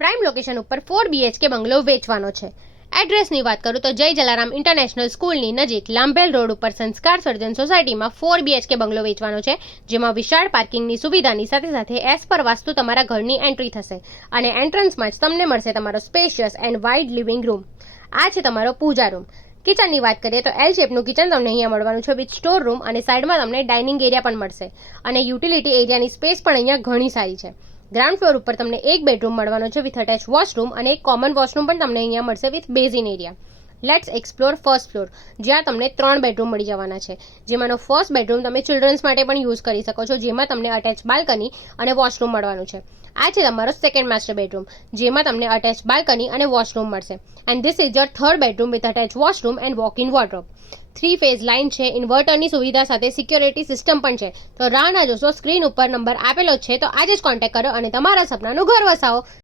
Prime location ઉપર 4 BHK બંગલો વેચવાનો છે. એડ્રેસની વાત કરું તો જય જલારામ ઇન્ટરનેશનલ સ્કૂલની નજીક લાંભેલ રોડ ઉપર સંસ્કાર સર્જન સોસાયટીમાં 4 BHK બંગલો વેચવાનો છે, જેમાં વિશાળ પાર્કિંગની સુવિધાની સાથે સાથે એસ પર વાસ્તુ તમારા ઘરની એન્ટ્રી થશે અને એન્ટ્રન્સમાં જ તમને મળશે તમારો spacious and wide living room. આ છે તમારો પૂજા રૂમ. કિચનની વાત કરીએ તો એલ શેપનું કિચન તમને અહીંયા મળવાનું છે વિથ સ્ટોર રૂમ, અને સાઈડમાં તમને ડાઇનિંગ એરિયા પણ મળશે અને યુટિલિટી એરિયાની સ્પેસ પણ અહીંયા ઘણી સારી છે. ગ્રાઉન્ડ ફ્લોર ઉપર તમને એક બેડરૂમ મળવાનો છે વિથ અટેચ વોશરૂમ, અને એક કોમન વોશરૂમ પણ તમને અહીંયા મળશે with basin area. Let's explore first floor, જ્યાં તમને 3 બેડરૂમ મળી જવાના છે, જેમાંનો ફર્સ્ટ બેડરૂમ તમે ચિલ્ડ્રન્સ માટે પણ યુઝ કરી શકો છો, જેમાં તમને અટેચ બાલ્કની અને વોશરૂમ મળવાનું છે. આ છે તમારો સેકન્ડ માસ્ટર બેડરૂમ, જેમાં તમને અટેચ બાલ્કની અને વોશરૂમ મળશે. And this is your third bedroom with attach washroom and walk in wardrobe. 3 phase line છે, ઇન્વર્ટરની સુવિધા સાથે સિક્યોરિટી સિસ્ટમ પણ છે. તો રાહ ના જોશો, સ્ક્રીન ઉપર નંબર આપેલો છે, તો આજે જ કોન્ટેક્ટ કરો અને તમારા સપનાનું ઘર વસાવો.